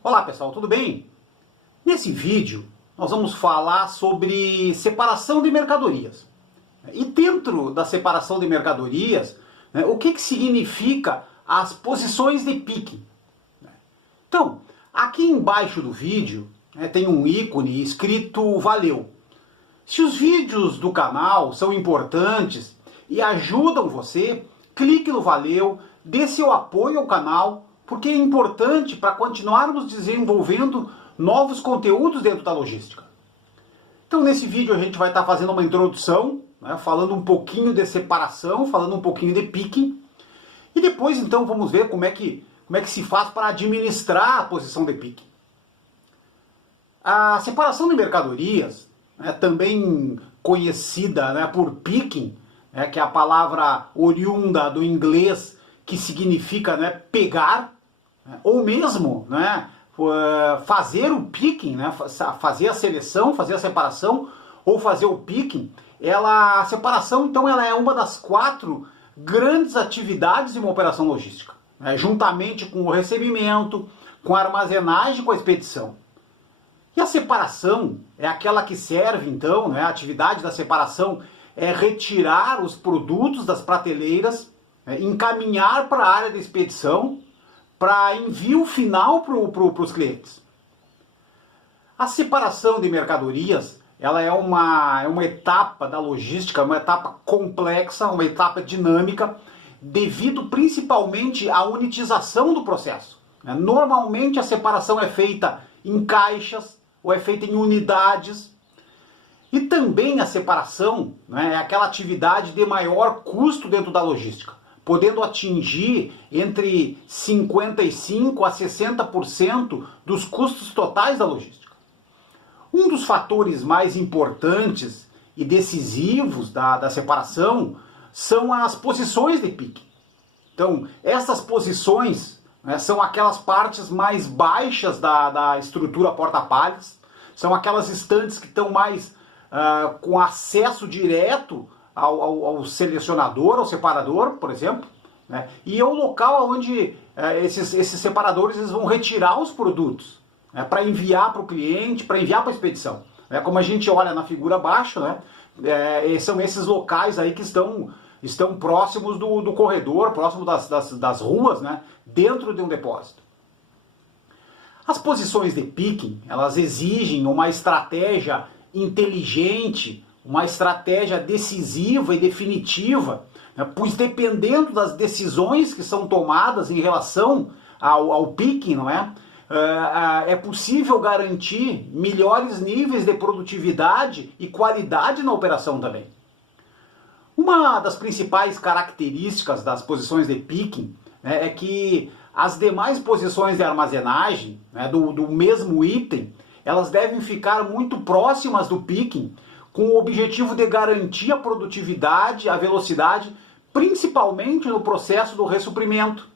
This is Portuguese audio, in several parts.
Olá pessoal, tudo bem? Nesse vídeo nós vamos falar sobre separação de mercadorias. E dentro da separação de mercadorias, o que significa as posições de picking? Então, aqui embaixo do vídeo tem um ícone escrito valeu. Se os vídeos do canal são importantes e ajudam você, clique no valeu, dê seu apoio ao canal, porque é importante para continuarmos desenvolvendo novos conteúdos dentro da logística. Então nesse vídeo a gente vai estar fazendo uma introdução, falando um pouquinho de separação, falando um pouquinho de picking, e depois então vamos ver como é que se faz para administrar a posição de picking. A separação de mercadorias, também conhecida por picking, que é a palavra oriunda do inglês que significa pegar, ou mesmo fazer o picking, fazer a seleção, fazer a separação, ou fazer o picking. A separação, então, ela é uma das 4 grandes atividades de uma operação logística, juntamente com o recebimento, com a armazenagem, com a expedição. E a separação é aquela que serve, então, a atividade da separação é retirar os produtos das prateleiras, encaminhar para a área de expedição, para envio final para os clientes. A separação de mercadorias, ela é uma etapa da logística, uma etapa complexa, uma etapa dinâmica, devido principalmente à unitização do processo. Normalmente a separação é feita em caixas, ou é feita em unidades, e também a separação é aquela atividade de maior custo dentro da logística, podendo atingir entre 55% a 60% dos custos totais da logística. Um dos fatores mais importantes e decisivos da separação são as posições de picking. Então, essas posições são aquelas partes mais baixas da estrutura porta-palhas, são aquelas estantes que estão mais com acesso direto ao selecionador, ao separador, por exemplo, e é o local onde esses separadores eles vão retirar os produtos para enviar para o cliente, para enviar para a expedição. Como a gente olha na figura abaixo, são esses locais aí que estão próximos do corredor, próximo das ruas, dentro de um depósito. As posições de picking, elas exigem uma estratégia inteligente, uma estratégia decisiva e definitiva, pois dependendo das decisões que são tomadas em relação ao picking, é possível garantir melhores níveis de produtividade e qualidade na operação também. Uma das principais características das posições de picking é que as demais posições de armazenagem do mesmo item, elas devem ficar muito próximas do picking, com o objetivo de garantir a produtividade, a velocidade, principalmente no processo do ressuprimento,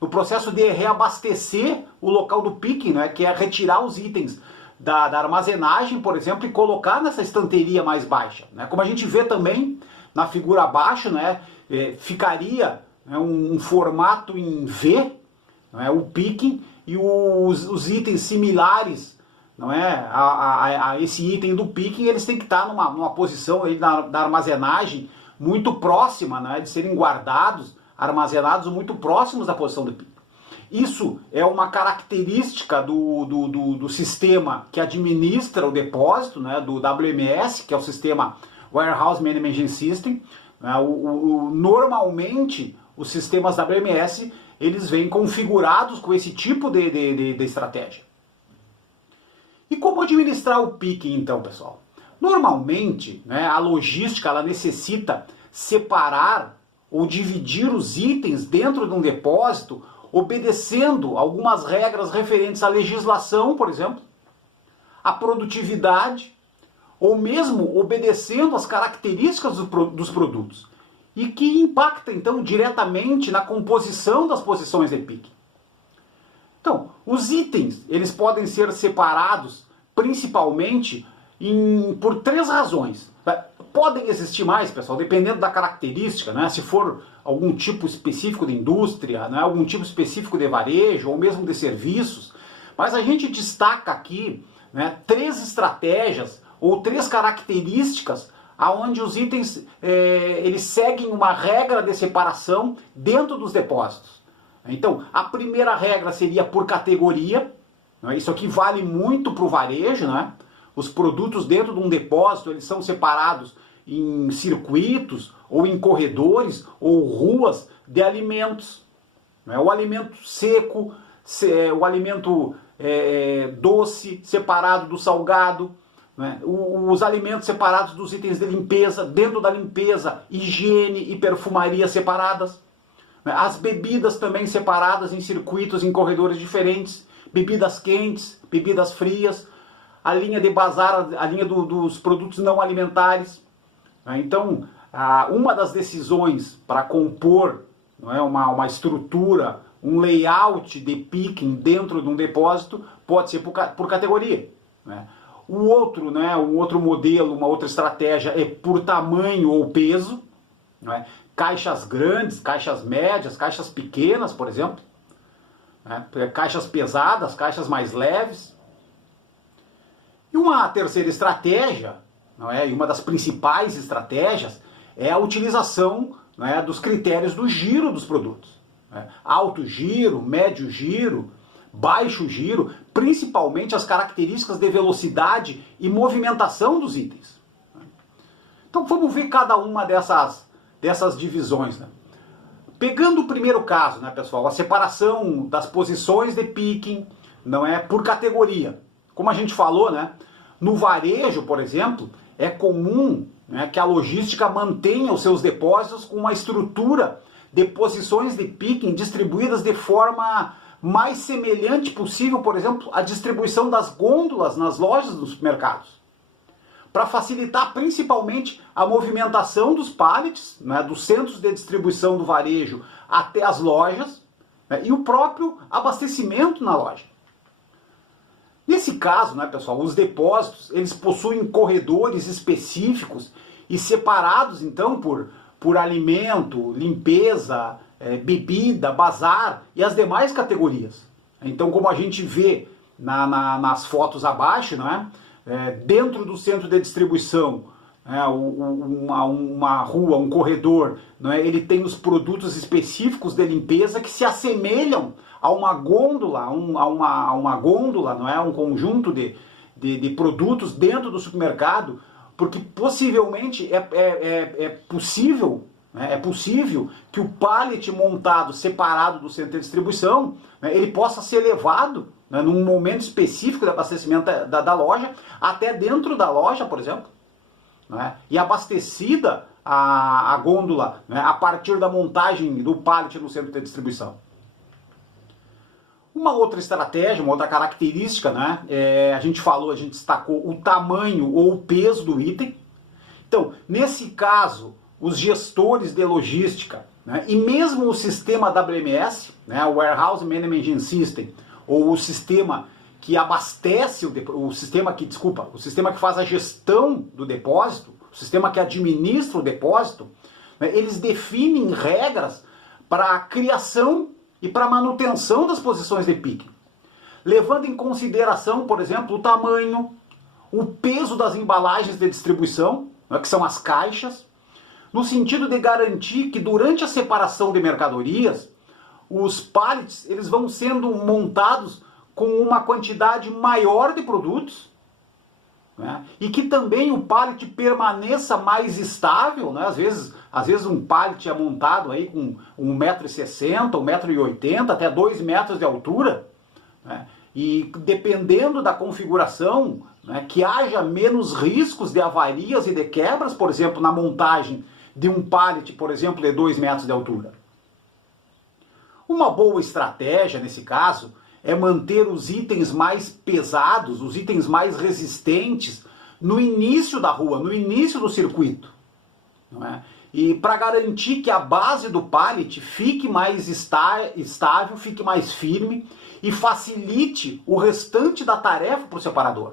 no processo de reabastecer o local do picking, que é retirar os itens da armazenagem, por exemplo, e colocar nessa estanteria mais baixa. Como a gente vê também na figura abaixo, ficaria um formato em V, o picking, e os itens similares a esse item do picking, eles têm que estar numa posição aí da armazenagem muito próxima, de serem guardados, armazenados muito próximos da posição do picking. Isso é uma característica do sistema que administra o depósito, do WMS, que é o sistema Warehouse Management System. Normalmente, os sistemas WMS, eles vêm configurados com esse tipo de estratégia. E como administrar o picking, então, pessoal? Normalmente, a logística ela necessita separar ou dividir os itens dentro de um depósito, obedecendo algumas regras referentes à legislação, por exemplo, à produtividade, ou mesmo obedecendo às características dos produtos, e que impacta, então, diretamente na composição das posições de picking. Então, os itens, eles podem ser separados principalmente por 3 razões. Podem existir mais, pessoal, dependendo da característica, se for algum tipo específico de indústria, algum tipo específico de varejo ou mesmo de serviços, Mas a gente destaca aqui, né, 3 estratégias ou 3 características aonde os itens eles seguem uma regra de separação dentro dos depósitos. Então, a primeira regra seria por categoria. Isso aqui vale muito para o varejo, né? Os produtos dentro de um depósito, eles são separados em circuitos, ou em corredores, ou ruas de alimentos. O alimento seco, o alimento doce, separado do salgado. Os alimentos separados dos itens de limpeza, dentro da limpeza, higiene e perfumaria separadas. As bebidas também separadas em circuitos, em corredores diferentes. Bebidas quentes, bebidas frias, a linha de bazar, a linha dos produtos não alimentares. Então, uma das decisões para compor uma estrutura, um layout de picking dentro de um depósito, pode ser por categoria. O outro, um outro modelo, uma outra estratégia é por tamanho ou peso. Caixas grandes, caixas médias, caixas pequenas, por exemplo. Caixas pesadas, caixas mais leves. E uma terceira estratégia, e uma das principais estratégias, é a utilização dos critérios do giro dos produtos. Alto giro, médio giro, baixo giro, principalmente as características de velocidade e movimentação dos itens. Então vamos ver cada uma dessas divisões. Pegando o primeiro caso, pessoal, a separação das posições de picking, por categoria. Como a gente falou, no varejo, por exemplo, é comum que a logística mantenha os seus depósitos com uma estrutura de posições de picking distribuídas de forma mais semelhante possível, por exemplo, à distribuição das gôndolas nas lojas dos supermercados, para facilitar principalmente a movimentação dos pallets, dos centros de distribuição do varejo até as lojas, e o próprio abastecimento na loja. Nesse caso, pessoal, os depósitos eles possuem corredores específicos e separados então por alimento, limpeza, bebida, bazar e as demais categorias. Então, como a gente vê nas fotos abaixo, dentro do centro de distribuição, uma rua, um corredor, ele tem os produtos específicos de limpeza que se assemelham a uma gôndola, um conjunto de produtos dentro do supermercado, porque possivelmente é possível que o pallet montado separado do centro de distribuição, ele possa ser levado num momento específico de abastecimento da loja, até dentro da loja, por exemplo, e abastecida a gôndola a partir da montagem do pallet no centro de distribuição. Uma outra estratégia, uma outra característica, a gente destacou o tamanho ou o peso do item. Então, nesse caso, os gestores de logística, e mesmo o sistema WMS, o Warehouse Management System, ou o sistema que abastece, o sistema que faz a gestão do depósito, o sistema que administra o depósito, eles definem regras para a criação e para a manutenção das posições de picking, levando em consideração, por exemplo, o tamanho, o peso das embalagens de distribuição, que são as caixas, no sentido de garantir que durante a separação de mercadorias, os pallets eles vão sendo montados com uma quantidade maior de produtos, e que também o pallet permaneça mais estável. Às vezes um pallet é montado aí com 1,60 m, 1,80 m, até 2 metros de altura, e dependendo da configuração, que haja menos riscos de avarias e de quebras, por exemplo, na montagem de um pallet, por exemplo, de 2 metros de altura. Uma boa estratégia, nesse caso, é manter os itens mais pesados, os itens mais resistentes, no início da rua, no início do circuito. E para garantir que a base do pallet fique mais estável, fique mais firme e facilite o restante da tarefa para o separador.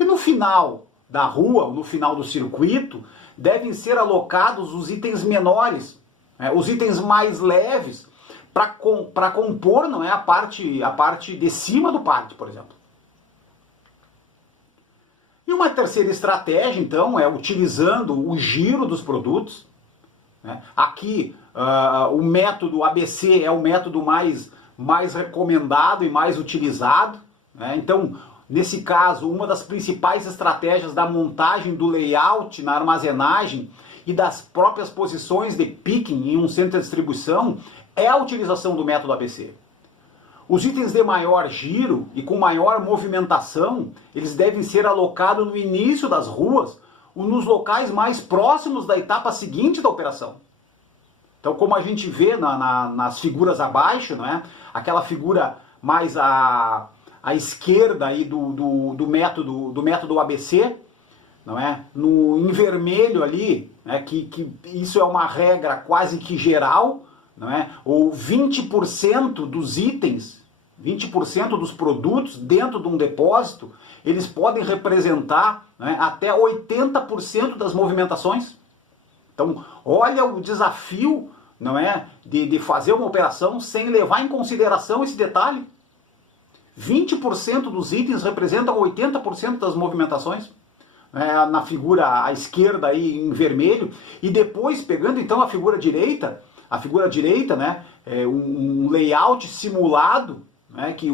E no final da rua, no final do circuito, devem ser alocados os itens menores, os itens mais leves, para compor, não é, a parte de cima do pallet, por exemplo. E uma terceira estratégia, então, é utilizando o giro dos produtos. Né? Aqui, o método ABC é o método mais recomendado e mais utilizado. Né? Então, nesse caso, uma das principais estratégias da montagem do layout na armazenagem e das próprias posições de picking em um centro de distribuição é a utilização do método ABC. Os itens de maior giro e com maior movimentação, eles devem ser alocados no início das ruas ou nos locais mais próximos da etapa seguinte da operação. Então, como a gente vê nas figuras abaixo, não é? Aquela figura mais à esquerda aí do método ABC, não é? Em vermelho ali, né? que isso é uma regra quase que geral, não é? Ou 20% dos itens, 20% dos produtos dentro de um depósito, eles podem representar, né, até 80% das movimentações. Então, olha o desafio, não é, de fazer uma operação sem levar em consideração esse detalhe. 20% dos itens representam 80% das movimentações. Na figura à esquerda aí em vermelho, e depois pegando então a figura direita, né, um layout simulado, né, que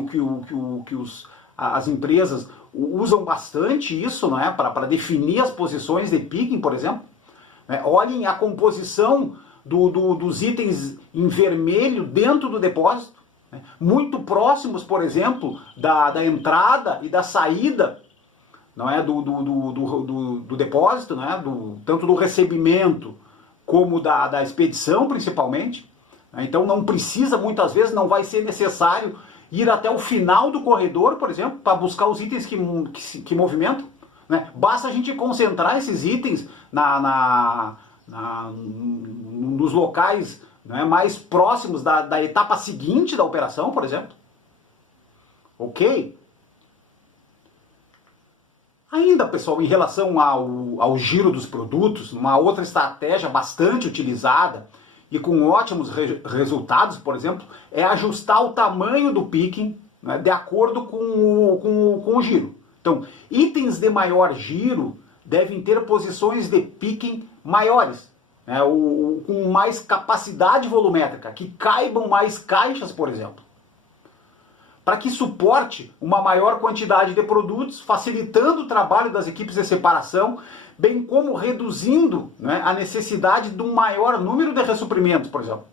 as empresas usam bastante isso, né, para definir as posições de picking, por exemplo. Olhem a composição dos itens em vermelho dentro do depósito, né, muito próximos, por exemplo, da entrada e da saída, não é, do depósito, né, tanto do recebimento como da expedição, principalmente. Então não precisa, muitas vezes, não vai ser necessário ir até o final do corredor, por exemplo, para buscar os itens que movimentam. Né? Basta a gente concentrar esses itens nos locais, né, mais próximos da etapa seguinte da operação, por exemplo. Ok? Ainda, pessoal, em relação ao giro dos produtos, uma outra estratégia bastante utilizada e com ótimos resultados, por exemplo, é ajustar o tamanho do picking, né, de acordo com o giro. Então, itens de maior giro devem ter posições de picking maiores, né, com mais capacidade volumétrica, que caibam mais caixas, por exemplo, para que suporte uma maior quantidade de produtos, facilitando o trabalho das equipes de separação, bem como reduzindo, né, a necessidade de um maior número de ressuprimentos, por exemplo.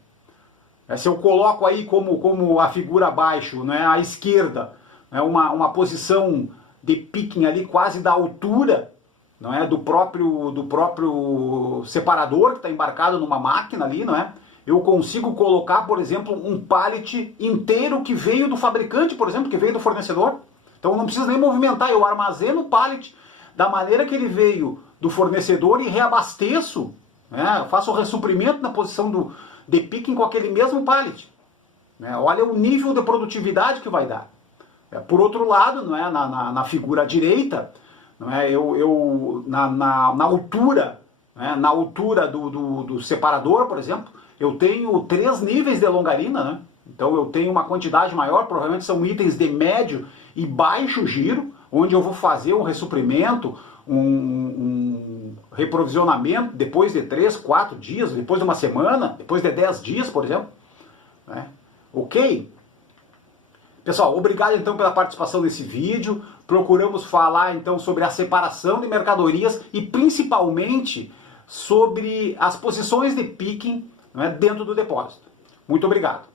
Se eu coloco aí como a figura abaixo, né, à esquerda, né, uma posição de picking ali quase da altura, não é, do próprio separador que está embarcado numa máquina ali, não é? Eu consigo colocar, por exemplo, um pallet inteiro que veio do fabricante, por exemplo, que veio do fornecedor. Então eu não preciso nem movimentar, eu armazeno o pallet da maneira que ele veio do fornecedor e reabasteço, né? Faço o ressuprimento na posição de picking com aquele mesmo pallet. Né? Olha o nível de produtividade que vai dar. Por outro lado, não é, na figura direita, não é, na altura, né, na altura do separador, por exemplo, eu tenho 3 níveis de longarina, né? Então eu tenho uma quantidade maior, provavelmente são itens de médio e baixo giro, onde eu vou fazer um ressuprimento, um reprovisionamento depois de 3, 4 dias, depois de uma semana, depois de 10 dias, por exemplo. Né? Ok? Pessoal, obrigado então pela participação nesse vídeo. Procuramos falar então sobre a separação de mercadorias e principalmente sobre as posições de picking, né, dentro do depósito. Muito obrigado.